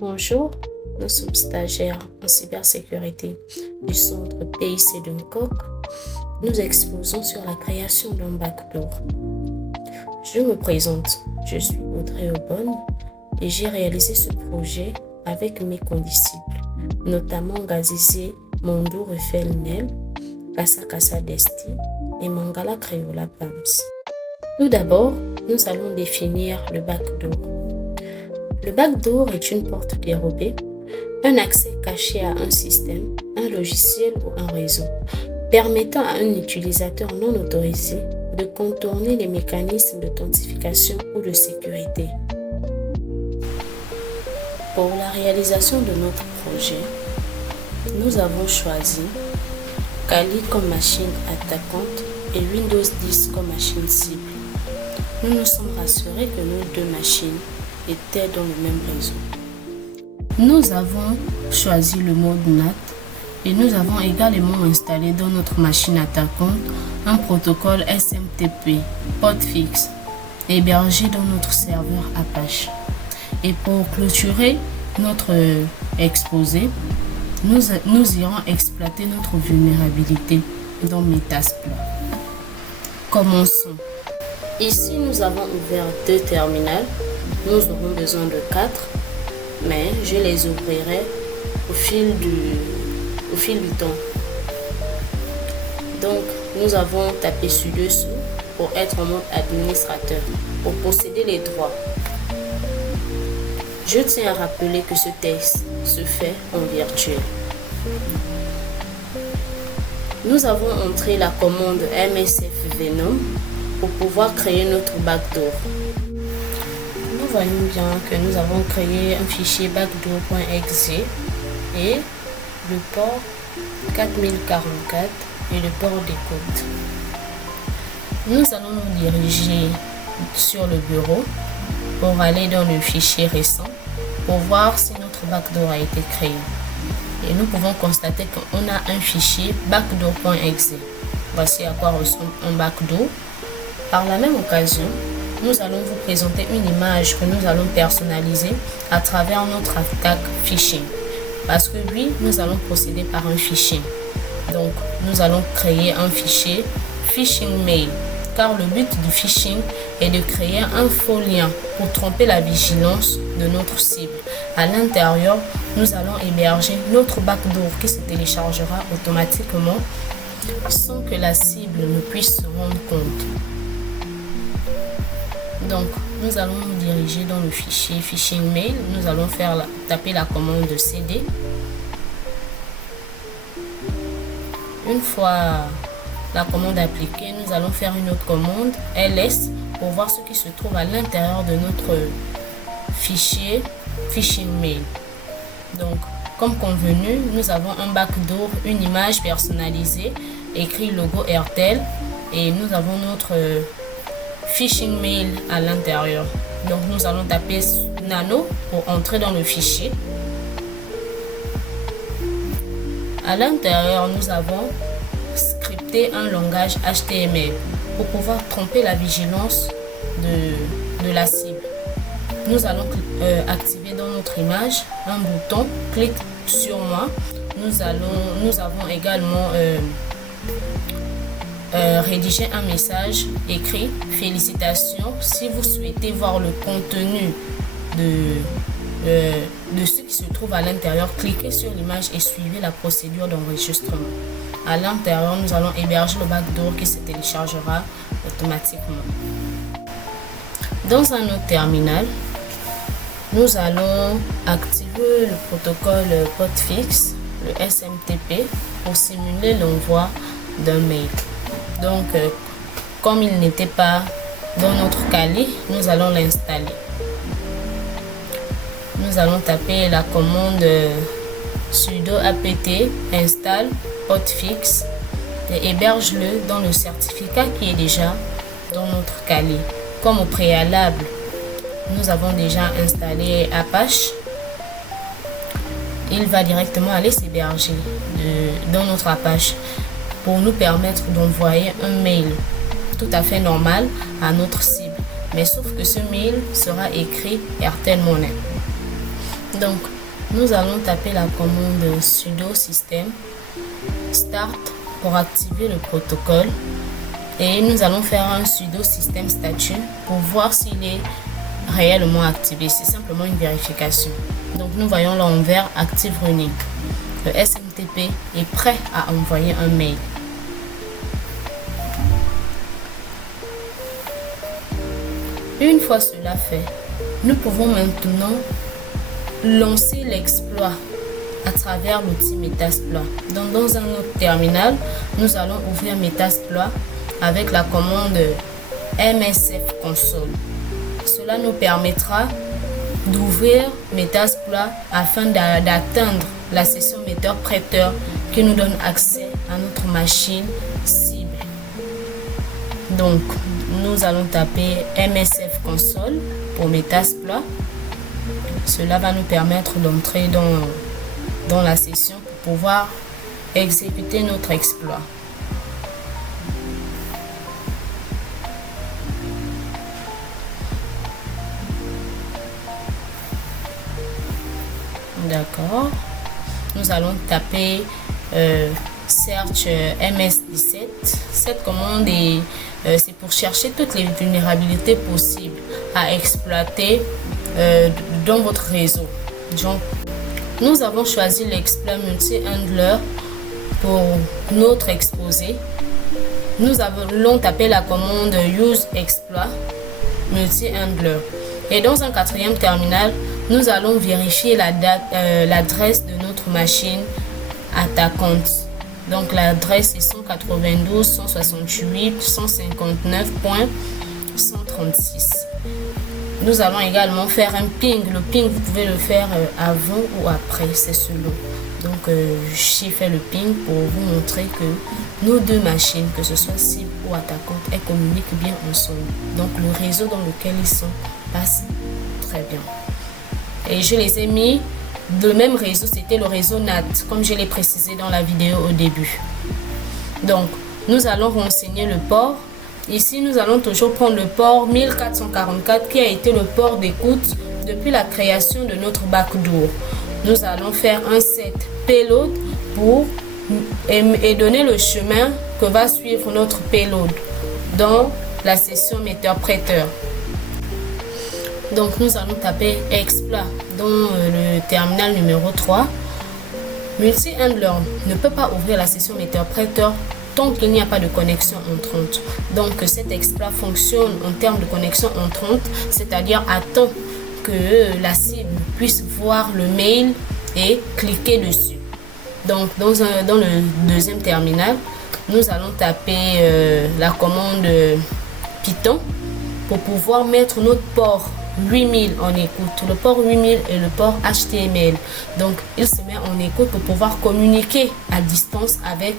Bonjour, nous sommes stagiaires en cybersécurité du centre PIC de Nkok. Nous exposons sur la création d'un backdoor. Je me présente, je suis Audrey Obon et j'ai réalisé ce projet avec mes condisciples, notamment Gazizé Mondou Refel Nel, Kassa Kassa Desti et Mangala Crayola Pams. Tout d'abord, nous allons définir le backdoor. Le backdoor est une porte dérobée, un accès caché à un système, un logiciel ou un réseau, permettant à un utilisateur non autorisé de contourner les mécanismes d'authentification ou de sécurité. Pour la réalisation de notre projet, nous avons choisi Kali comme machine attaquante et Windows 10 comme machine cible. Nous nous sommes rassurés que nos deux machines étaient dans le même réseau. Nous avons choisi le mode NAT et nous avons également installé dans notre machine attaquante un protocole SMTP PodFix hébergé dans notre serveur Apache. Et pour clôturer notre exposé, nous irons exploiter notre vulnérabilité dans Metasploit. Commençons. Ici, nous avons ouvert 2 terminals. Nous aurons besoin de 4, mais je les ouvrirai au fil du temps. Donc, nous avons tapé sur dessous pour être en mode administrateur, pour posséder les droits. Je tiens à rappeler que ce test se fait en virtuel. Nous avons entré la commande MSF Venom pour pouvoir créer notre backdoor. Nous voyons bien que nous avons créé un fichier backdoor.exe et le port 4044 et le port décode. Nous allons nous diriger sur le bureau pour aller dans le fichier récent pour voir si notre backdoor a été créé. Et nous pouvons constater qu'on a un fichier backdoor.exe. Voici à quoi ressemble un backdoor. Par la même occasion, nous allons vous présenter une image que nous allons personnaliser à travers notre attaque phishing. Parce que oui, nous allons procéder par un phishing. Donc, nous allons créer un fichier phishing mail. Car le but du phishing est de créer un faux lien pour tromper la vigilance de notre cible. À l'intérieur, nous allons héberger notre backdoor qui se téléchargera automatiquement sans que la cible ne puisse se rendre compte. Donc, nous allons nous diriger dans le fichier phishing mail. Nous allons taper la commande de CD. Une fois la commande appliquée, nous allons faire une autre commande ls pour voir ce qui se trouve à l'intérieur de notre fichier phishing mail. Donc, comme convenu, nous avons un backdoor, une image personnalisée, écrit logo Airtel et nous avons notre phishing mail à l'intérieur. Donc, nous allons taper nano pour entrer dans le fichier. À l'intérieur, nous avons scripté un langage HTML pour pouvoir tromper la vigilance de la cible. Nous allons activer dans notre image un bouton clique sur moi. Nous avons également rédigé un message écrit félicitations. Si vous souhaitez voir le contenu de ce qui se trouve à l'intérieur, cliquez sur l'image et suivez la procédure d'enregistrement. À l'intérieur, nous allons héberger le backdoor qui se téléchargera automatiquement. Dans un autre terminal, nous allons activer le protocole PodFix, le SMTP, pour simuler l'envoi d'un mail. Donc, comme il n'était pas dans notre Kali, nous allons l'installer. Nous allons taper la commande sudo apt install PodFix et héberge-le dans le certificat qui est déjà dans notre Kali. Comme au préalable, nous avons déjà installé Apache. Il va directement aller s'héberger dans notre Apache pour nous permettre d'envoyer un mail tout à fait normal à notre cible. Mais sauf que ce mail sera écrit Airtel Money. Donc, nous allons taper la commande sudo system start pour activer le protocole. Et nous allons faire un sudo system statut pour voir s'il est réellement activé. C'est simplement une vérification. Donc, nous voyons là en vert active running. Le SMTP est prêt à envoyer un mail. Une fois cela fait, nous pouvons maintenant lancer l'exploit à travers l'outil Metasploit. Donc, dans un autre terminal, nous allons ouvrir Metasploit avec la commande MSF console. Cela nous permettra d'ouvrir Metasploit afin d'atteindre la session metteur-prêteur qui nous donne accès à notre machine cible. Donc, nous allons taper MSF console pour Metasploit. Cela va nous permettre d'entrer dans la session pour pouvoir exécuter notre exploit. D'accord. Nous allons taper search MS17. Cette commande c'est pour chercher toutes les vulnérabilités possibles à exploiter dans votre réseau. Donc, nous avons choisi l'exploit multi-handler pour notre exposé. Nous allons taper la commande use exploit multi-handler. Et dans un quatrième terminal, nous allons vérifier l'adresse de notre machine attaquante. Donc l'adresse est 192.168.159.136. Nous allons également faire un ping. Le ping, vous pouvez le faire avant ou après, c'est selon. Donc j'ai fait le ping pour vous montrer que nos deux machines, que ce soit cible ou attaquante, elles communiquent bien ensemble. Donc le réseau dans lequel ils sont passe très bien. Et je les ai mis le même réseau, c'était le réseau NAT, comme je l'ai précisé dans la vidéo au début. Donc, nous allons renseigner le port. Ici, nous allons toujours prendre le port 1444 qui a été le port d'écoute depuis la création de notre backdoor. Nous allons faire un set payload et donner le chemin que va suivre notre payload dans la session metteur-prêteur. Donc, nous allons taper exploit dans le terminal numéro 3. Multi-handler ne peut pas ouvrir la session metteur-prêteur tant qu'il n'y a pas de connexion entrante. Donc, cet exploit fonctionne en termes de connexion entrante, c'est-à-dire attend que la cible puisse voir le mail et cliquer dessus. Donc, dans le deuxième terminal, nous allons taper la commande Python pour pouvoir mettre notre port 8000 en écoute. Le port 8000 est le port HTML. Donc, il se met en écoute pour pouvoir communiquer à distance avec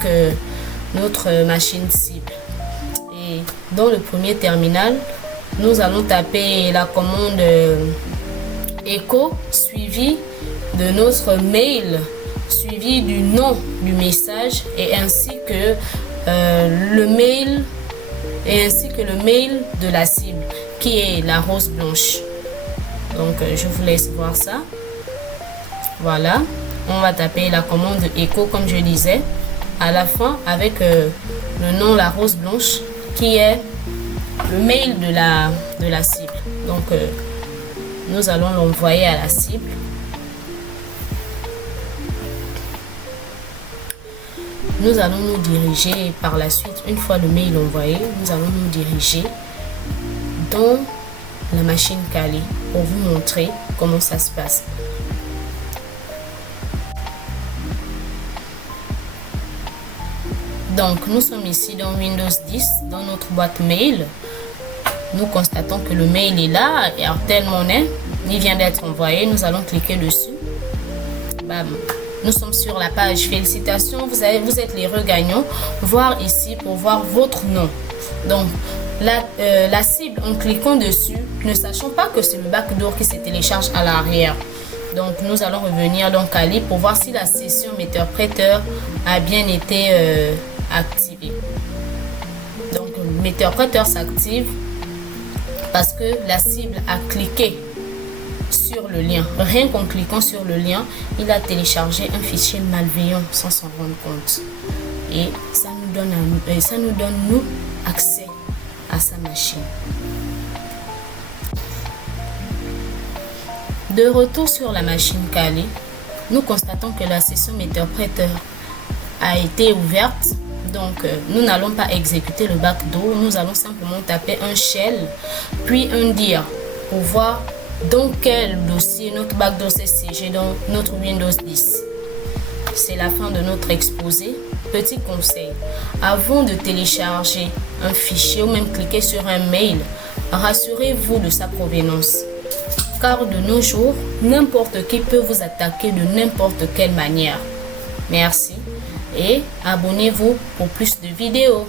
notre machine cible. Et dans le premier terminal, nous allons taper la commande echo suivi de notre mail, suivi du nom du message et ainsi que le mail de la cible qui est la rose blanche. Donc je vous laisse voir ça. Voilà, on va taper la commande echo comme je disais à la fin avec le nom la rose blanche qui est le mail de la cible. Donc nous allons l'envoyer à la cible. Nous allons nous diriger par la suite, une fois le mail envoyé, nous allons nous diriger dans la machine Kali pour vous montrer comment ça se passe. Donc nous sommes ici dans Windows 10, dans notre boîte mail. Nous constatons que le mail est là, Airtel Money, il vient d'être envoyé. Nous allons cliquer dessus. Bam. Nous sommes sur la page félicitations, vous êtes les regagnants. Voir ici pour voir votre nom. Donc la cible, en cliquant dessus, ne sachant pas que c'est le backdoor qui se télécharge à l'arrière. Donc nous allons revenir dans Kali pour voir si la session metteur-prêteur a bien été activée. Donc metteur-prêteur s'active parce que la cible a cliqué sur le lien. Rien qu'en cliquant sur le lien, il a téléchargé un fichier malveillant sans s'en rendre compte. Et ça nous donne nous accès à sa machine. De retour sur la machine Kali, nous constatons que la session MeterPrêt a été ouverte. Donc, nous n'allons pas exécuter le backdoor. Nous allons simplement taper un shell, puis un dir pour voir dans quel dossier notre backdoor s'est siégé dans notre Windows 10. C'est la fin de notre exposé. Petit conseil, avant de télécharger un fichier ou même cliquer sur un mail, rassurez-vous de sa provenance. Car de nos jours, n'importe qui peut vous attaquer de n'importe quelle manière. Merci et abonnez-vous pour plus de vidéos.